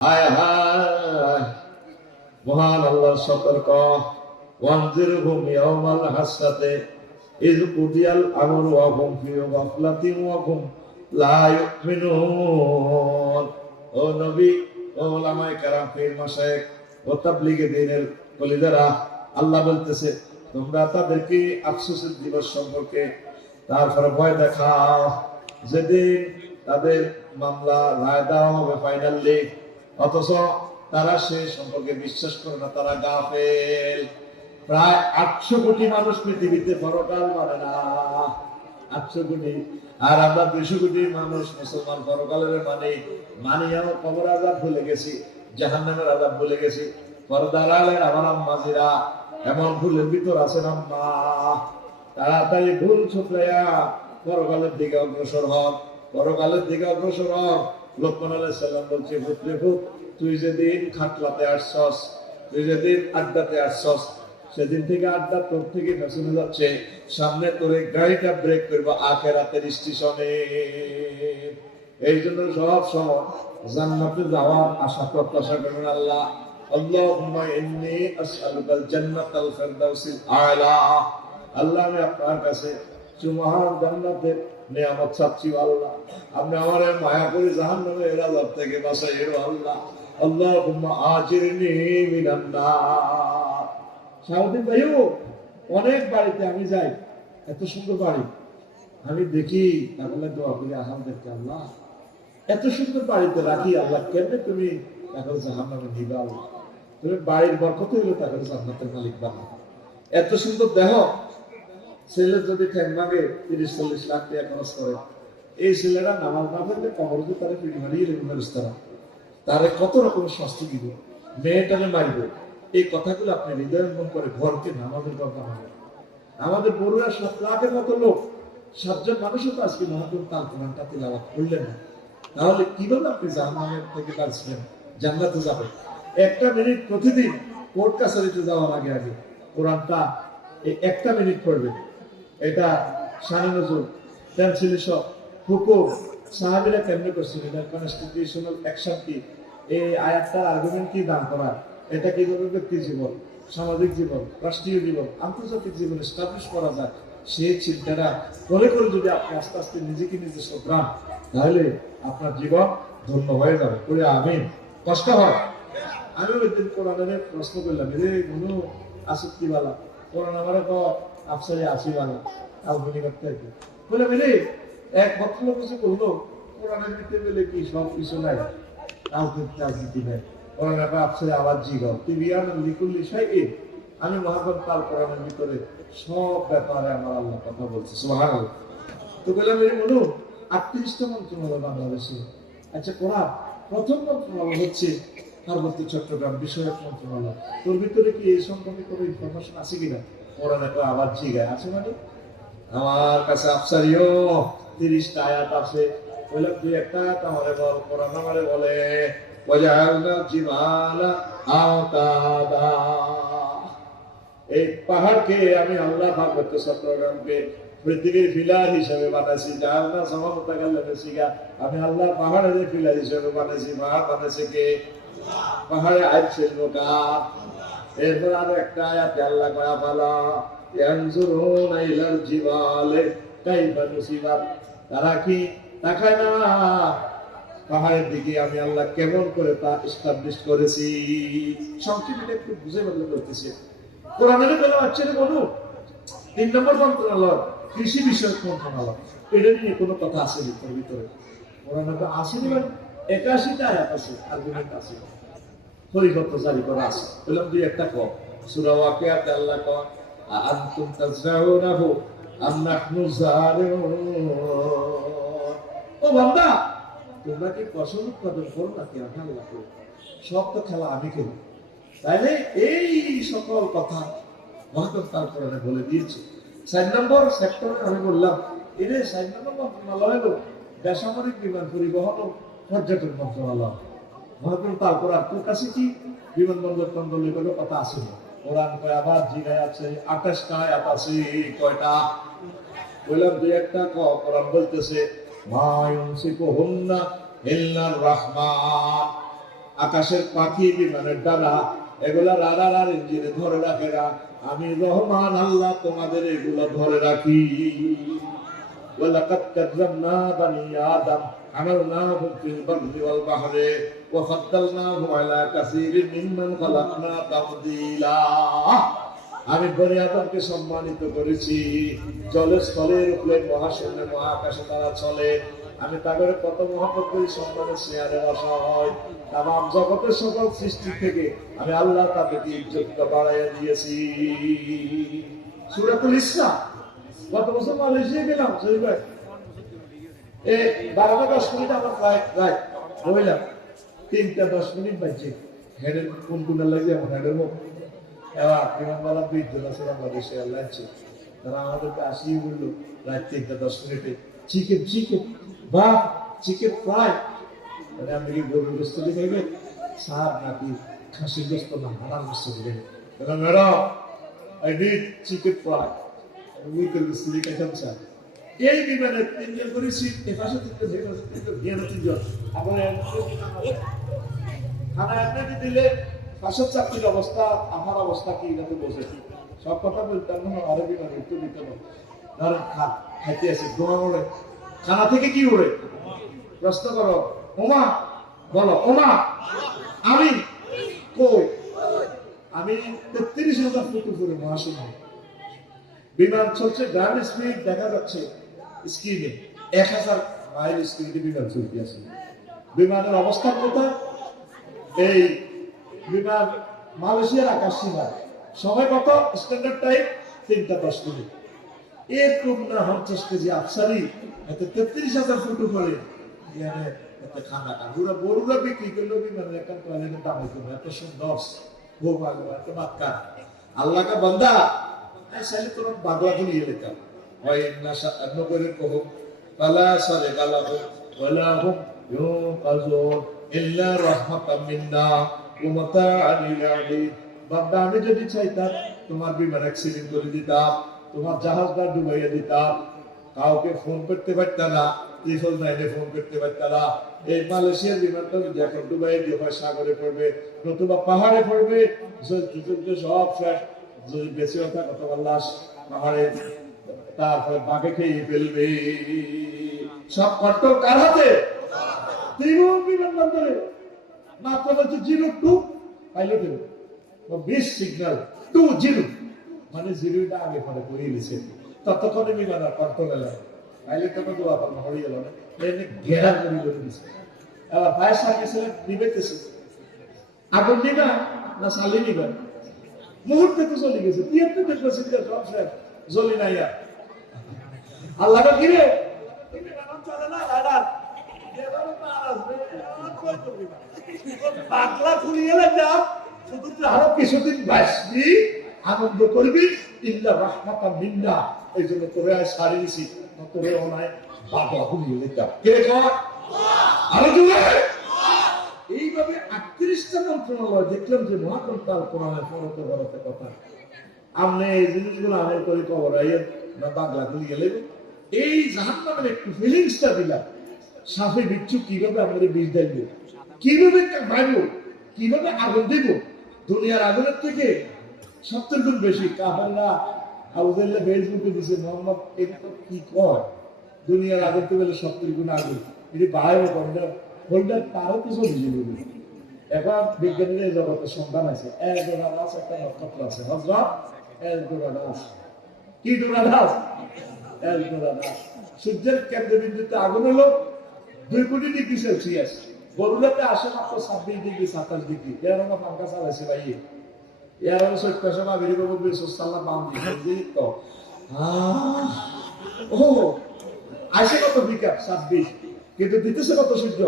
হায় হায়, মহান আল্লাহ সতর্ক, ওয়ানজিরহুম ইয়াওমাল হাসরাতে ইয কুদিয়াল আমরু ওয়া হুম ফি গাফলাতিন ওয়া হুম লা ইউমিনুন। ও নবী, ও উলামায়ে কেরাম, পীর মাশায়েখ, ও তাবলীগে দ্বীনের কলিজারা, আল্লাহ বলতেছে তোমরা তাদেরকে আফসোসের দিবস সম্পর্কে তারপরে ভয় দেখাও, যেদিন তাদের মামলা রায় দেওয়া হবে ফাইনালি, অথচ তারা সে সম্পর্কে বিশ্বাস করে না, তারা গাফেল। প্রায় 800 কোটি মানুষ পৃথিবীতে পরকাল মানে না, 800 কোটি। আর আমরা 200 কোটি মানুষ মুসলমান পরকালের মানি আমার কবর আযাব ভুলে গেছি, জাহান্নামের আযাব ভুলে গেছি। পর্দার আড়ালে আমার আম্মাজিরা এমন ভুলের ভিতর আছেন আম্মা, তাড়াতাড়ি ভুল ছুটলাইয়া পরকালের দিকে অগ্রসর হন, পরকালের দিকে অগ্রসর হন। লোকমান আলাইহিস সালাম বলছে, পুত্রে পুত, তুই যেদিন খাটলাতে আসছস, তুই যেদিন আড্ডাতে আসছস, সেদিন থেকে আড্ডা তোর থেকে পেছনে যাচ্ছে, সামনে তোরে গাড়িটা ব্রেক করবো আখিরাতের স্টেশনে। এই জন্য সব সময় জান্নাতে যাওয়ার আশা প্রত্যাশা করবেন। আল্লাহ, আল্লাহুম্মা ইন্নী আসআলুকাল জান্নাতাল ফিরদাউসিল আ'লা। আল্লাহ, আমি আপনার কাছে সুমহান জান্নাতের নিয়ামত চাচ্ছি আল্লাহ, আপনি আমার মায়া করে জাহান্নামের আযাব থেকে বাঁচাইয়েন আল্লাহ। আল্লাহুম্মা আজিরনি মিনান নার। শাহাবুদ্দিন ভাইও, অনেক বাড়িতে আমি যাই, এত সুন্দর বাড়ি আমি দেখি, তাহলে দোয়া করি আলহামদুলিল্লাহ, আল্লাহ এত সুন্দর বাড়িতে রাখি, আল্লাহ কেন তুমি তাকে জাহান্নামে দিবা, আল্লাহ তুমি বাড়ির বরকত হইলো তাকে জান্নাতের মালিক বানাও। এত সুন্দর দেহ, ছেলে যদি ঠ্যাং ভাঙে 30-40 লাখ টাকা খরচ করে, এই ছেলেরা নামাজ না পড়লে কবরকে তারা পিঠে মারিয়ে রেখে তারা তারে কত রকমের শাস্তি দিব, মেয়েটাকে মারবে। এই কথাগুলো আপনি হৃদয়ঙ্গম করে ঘরকে নামাজের কথা হবে। আমাদের বড়ুয়া 7 লাখের মতো লোক, 7 জন মানুষও তো আজকে মহাজন তাল কোরআনটা তিলাওয়াত করলেন না, তাহলে কিভাবে আপনি জাহান্নামের থেকে বাঁচবেন, জান্নাতে যাবেন? একটা মিনিট প্রতিদিন কোর্ট কাছারিতে যাওয়ার আগে আগে কোরআনটা এই একটা মিনিট পড়বেন। এটা শানে নজরুল, পেন্সিল সব হুকুম সাহাবীরা কেমনে করছেন, এটা কনস্টিটিউশনাল অ্যাকশন কি, এই আয়াতটার আর্গুমেন্ট কি দান করা, এটা কিভাবে ব্যক্তি জীবন, সামাজিক জীবন, রাষ্ট্রীয় জীবন, আন্তর্জাতিক জীবন এস্টাবলিশ করা যায়, সেই চিন্তাটা করে করে যদি আপনি আস্তে আস্তে নিজেকে নিজে শোধরান, তাহলে আপনার জীবন ধন্য হয়ে যাবে। করে আমিন। কষ্ট হয়। আমি ওই দিন কোরআনের প্রশ্ন করলাম, রে মনু আসক্তিওয়ালা কোরআন আমার আফসারি আসিওয়ালা আলমনি করতে আর কি বলে মেরে এক ভদ্রলোক কিছু বললো, কোরআনের ভিতরে বলে কি সব কিছু নাই, রাজনীতি নাই, কোরআন আফসারি আওয়াজ জিগাও তুই বিয়ান লিকুল্লি শাইইন। আমি মহাগণ কাল কোরআনের ভিতরে সব ব্যাপারে আমার আল্লাহ কথা বলছে, সুবহানাল্লাহ। তো বললাম মেরে মনু 38টা মন্ত্রণালয় বাংলাদেশে, আচ্ছা কোরআন প্রথম মন্ত্রণালয় হচ্ছে পার্বত্য চট্টগ্রাম বিষয়ক মন্ত্রণালয়, তোর ভিতরে কি এই সম্পর্কে কোনো ইনফরমেশন আছে কিনা? কোরআন একটা আবার জিগায় আছে, মানে আমার কাছে আফসারিও 30টা আয়াত আছে। বললাম তুই একটা আয়াত আমারে বল। কোরআন আমারে বলে ওয়াজআলনা জিবালা আওতাদা, এই পাহাড়কে আমি আল্লাহ পার্বত্য চট্টগ্রামকে পৃথিবীর ফিলার হিসেবে বানাইছি। জাহান্নাম সমাপতা গেলে বেশিগা আমি আল্লাহ পাহাড়ের ফিলার হিসেবে বানাইছি। পাহাড় বানাইছে কে? পাহাড়ে আইছিল কার? এরপর আরো একটা আয়াতে আল্লাহ কয়া ফালা ইয়ানজুরুনা ইলাল জিবালে কাইফা নুসিবাত, তারা কি তাকায় না পাহাড়ের দিকে আমি আল্লাহ কেমন করে তা এস্টাবলিশ করেছি। সংক্ষেপে একটু বুঝে বলতে করতেছি। কোরআনের বেলা হচ্ছে না বলুন 3 নম্বর মন্ত্রণালয় কৃষি বিষয়ক মন্ত্রণালয়, এটা নিয়ে কোনো কথা আছে ভিতরে ভিতরে? কোরআনে তো আসেনি, 81টা আয়াত আছে, আর্গুমেন্ট আছে, পরিপত্র জারি করা আছে। বললাম দুই একটা কম সূরা ওয়াকিয়াতে আল্লাহ কয় আনতুম তাজরাউনাহু আম নাহনু যারিউন, ও বান্দা তোমরা কি ফসল উৎপাদন করো নাকি আমি আল্লাহ করি? সব তো খেলা আমি খেলি। তাইলে এই সকল কথা মহাত্মা তার কোরআনে বলে দিয়েছে। 4 নম্বর সেক্টরে আমি বললাম এর 4 নম্বর মন্ত্রণালয় হলো বেসামরিক বিমান পরিবহন ও পর্যটন মন্ত্রণালয়। মহাত্মা তার কোরআন তোর কাছে কি বিমানবন্দর টন্দলের কোনো কথা আছে না? কোরআন কয় আবার জিগায় আছে 28টা আয়াত আছে। কয়টা? বললাম দুই একটা কোরআন বলতেছে মা ইউনসিকুহুন্না ইল্লার রাহমান, আকাশের পাখি, বিমানের ডানা, এগুলা রাডার ইঞ্জিনে ধরে রাখে না। আমি রহমান আল্লাহ তোমাদের এগুলো ধরে রাখি। ওয়ালাকাদ কাররামনা বানি আদম হামালনাহুম ফিল বাররি ওয়াল বাহরি ওয়া ফাদ্দালনাহুম আলা কাসীরিন মিম্মান খালাকনা তাফদীলা। আমি বনি আদমকে সম্মানিত করেছি। জলে স্থলের উপরে, মহাশূন্যে, মহাকাশে তারা চলে। আমি তাদের কত মহব্বত করি, সম্মানের চেয়ারে বসা হয়। তামাম জগতের সকল সৃষ্টি থেকে আমি আল্লাহ তাদেরকে ইজ্জতটা বাড়াইয়া দিয়েছি। সূরাতুল ইসরা। গত বছর মালয়েশিয়া গেলাম, ভাই এই 12-10 মিনিট আমার প্রায় বললাম 3-10 মিনিট বাজছে। হেডের কোন লাগে আমার হেডের মুখ এবার বিমানবালা 20 জন আছে বাংলাদেশে লাগছে। তারা আমাদেরকে আসিয়ে বললো রাত 3-10 মিনিটে চিকেন বা চিকেন ফ্রাই। মানে আপনি কি গরুর গোস্ত দিয়ে খাইবেন, সার নাকি খাসির গোস্ত না হাড়ার গোস্ত দিবেন? Madam I need chicken fry উইকেল গোস্ত দিয়ে খাইতাম স্যার। এই বিমানে 3 জন করে সিট, এপাশে 3 জন, এপাশে 3 জন। আপনার খানা একটাকে দিলে পাশের চাকরির অবস্থা, আমার অবস্থা কি এটা তো বোঝে। সব কথা বলতাম না, আরবি মানে একটু দিতে হবে। ধরেন খাইতে আছে, দোয়া ওড়ে, খানা থেকে কি ওড়ে? প্রশ্ন করো, ওমা বলো, ওমা আমি কই? আমি 33,000 ফুট উপরে মহাশূন্য। বিমান চলছে, গ্রাউন্ড স্পিড দেখা যাচ্ছে স্ক্রিনে 1000 মাইল স্পিডে বিমান চলতে আছে। বিমানের অবস্থান কোথায়? এই বিমান মালয়েশিয়ার আকাশ সীমা। সময় কত? Standard time 3:10 minute. এরকম না 50 কেজি আফসারি, এত 33,000 ফুট উপরে খানা খানা বড়ুরা বিক্রি করলো বিমানের একটা টয়লেটের দাম হইতো না। এত সুন্দর এত মাক্কা আল্লাহ কা বান্দা। চাইলে তোমার বাগলা গুলিয়ে নিতাম। হয় না অন্য করে কহ তালা সারে গালা হোক ওয়ালা হুম ইউকাজুন ইল্লা রাহমাতাম মিন্না ওয়া মাতাআন লিল আলিম। বান্দা আমি যদি চাইতাম তোমার বিমান অ্যাক্সিডেন্ট করে দিতাম, তোমার জাহাজটা ডুবাইয়া দিতাম, কাউকে ফোন করতে পারতাম না, ত্রিশল নাইনে ফোন করতে পারতাম না। এই মালয়েশিয়ার বিমানটা যখন ডুবাইয়া দিয়ে হয় সাগরে পড়বে, নতুবা পাহাড়ে পড়বে, সব শেষ। যদি বেঁচে ওঠা কত লাশ পাহাড়ে, তারপরে বাঘে খেয়ে ফেলবে। সব কন্ট্রোল কার হাতে? ত্রিভুবন বিমানবন্দরে মাত্র বলছে 02 পাইলটের 20 সিগন্যাল 20 মানে 0টা আগে পরে করিয়ে দিয়েছে। ততক্ষণে বিমান কন্ট্রোল এলো, পাইলট তো দোয়া পাবো হয়ে গেল না, এনে ঘেরা করে দিয়েছে। এবার ফায়ার সার্ভিস নিবেতেছে, আগুন নিবা না সালি নিবা, মুহূর্তে তো চলে গেছে। 73% সব শেষ, জ্বলি নাই আর। আল্লাহ কিরে চলে না রাডার পাতলা খুলি গেলে যা শুধু আরো কিছুদিন বাঁচবি, আনন্দ করবি। ইল্লা রাহমাতাম মিন্না, এই জন্য তোরে আয় সারি দিছি, তোরে অনায় পাতলা খুলি গেলে যা কে কর আরো জুড়ে। এইভাবে 38টা মন্ত্রণালয় দেখলাম যে মহাকন্তাল কোরআনে পড়তে বলতে কথা। আপনি এই জিনিসগুলো আমল করে কবর আইয়ের না বাংলা খুলি গেলে এই জাহান্নামের একটু ফিলিংসটা দিলাম। সাফে বিচ্ছু কিভাবে আমাদের বীজ দেব, কিভাবে মারব, কিভাবে আগুন দেব। দুনিয়ার আগুনের থেকে 70 গুণ বেশি। কাহারা আউজাল্লাহ ফেসবুকে দিছে মোহাম্মদ কি কয়, দুনিয়ার আগুন তো বলে 70 গুণ আগুন। এটি বাইরে হোল্ডার তারও কিছু বুঝে। এখন বিজ্ঞানীরা এই জগতের সন্ধান আছে, এলডোরাডাস একটা নক্ষত্র আছে, হযরত এলডোরাডাস। কি ডোরাডাস? এলডোরাডাস। সূর্যের কেন্দ্রবিন্দুতে আগুন হলো 2 কোটি ডিগ্রি সেলসিয়াস। বরুড়াতে আসে মাত্র 26 ডিগ্রি 27 ডিগ্রি। এর আমরা পাঙ্কা চালাইছি ভাই, এর আমরা 70 সময় বেরিয়ে বলবো সাল্লাহ বাম দিয়ে তো ও আসে কত বিকাপ 26, কিন্তু দিতেছে কত সূর্য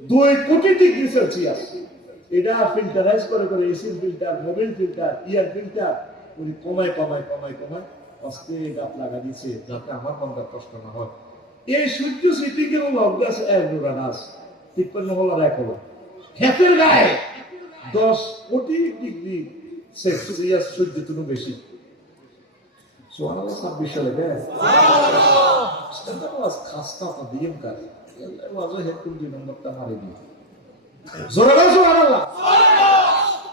2 কোটি ডিগ্রি সেলসিয়াস। এটা ফিল্টারাইজ করে করে এসিড ফিল্টার, মোবাইল ফিল্টার, ইয়ার ফিল্টার উনি কমায় আস্তে গাছ লাগা দিচ্ছে যাতে আমার বান্দার কষ্ট না হয়। এই সূর্য সিটিকে লগ্নাস এলডোরাডাস 53 হলার 1 হলো ক্ষেতের গায়ে 10 কোটি ডিগ্রি সেলসিয়াস সূর্য থেকে বেশি। সুবহানাল্লাহ 26 সালে দেয় সুবহানাল্লাহ খাস্তা তো দিম কাজ আল্লাহ ওয়াজে হেতুল দিন নম্বরটা মারি দিই জোরে বলো সুবহানাল্লাহ।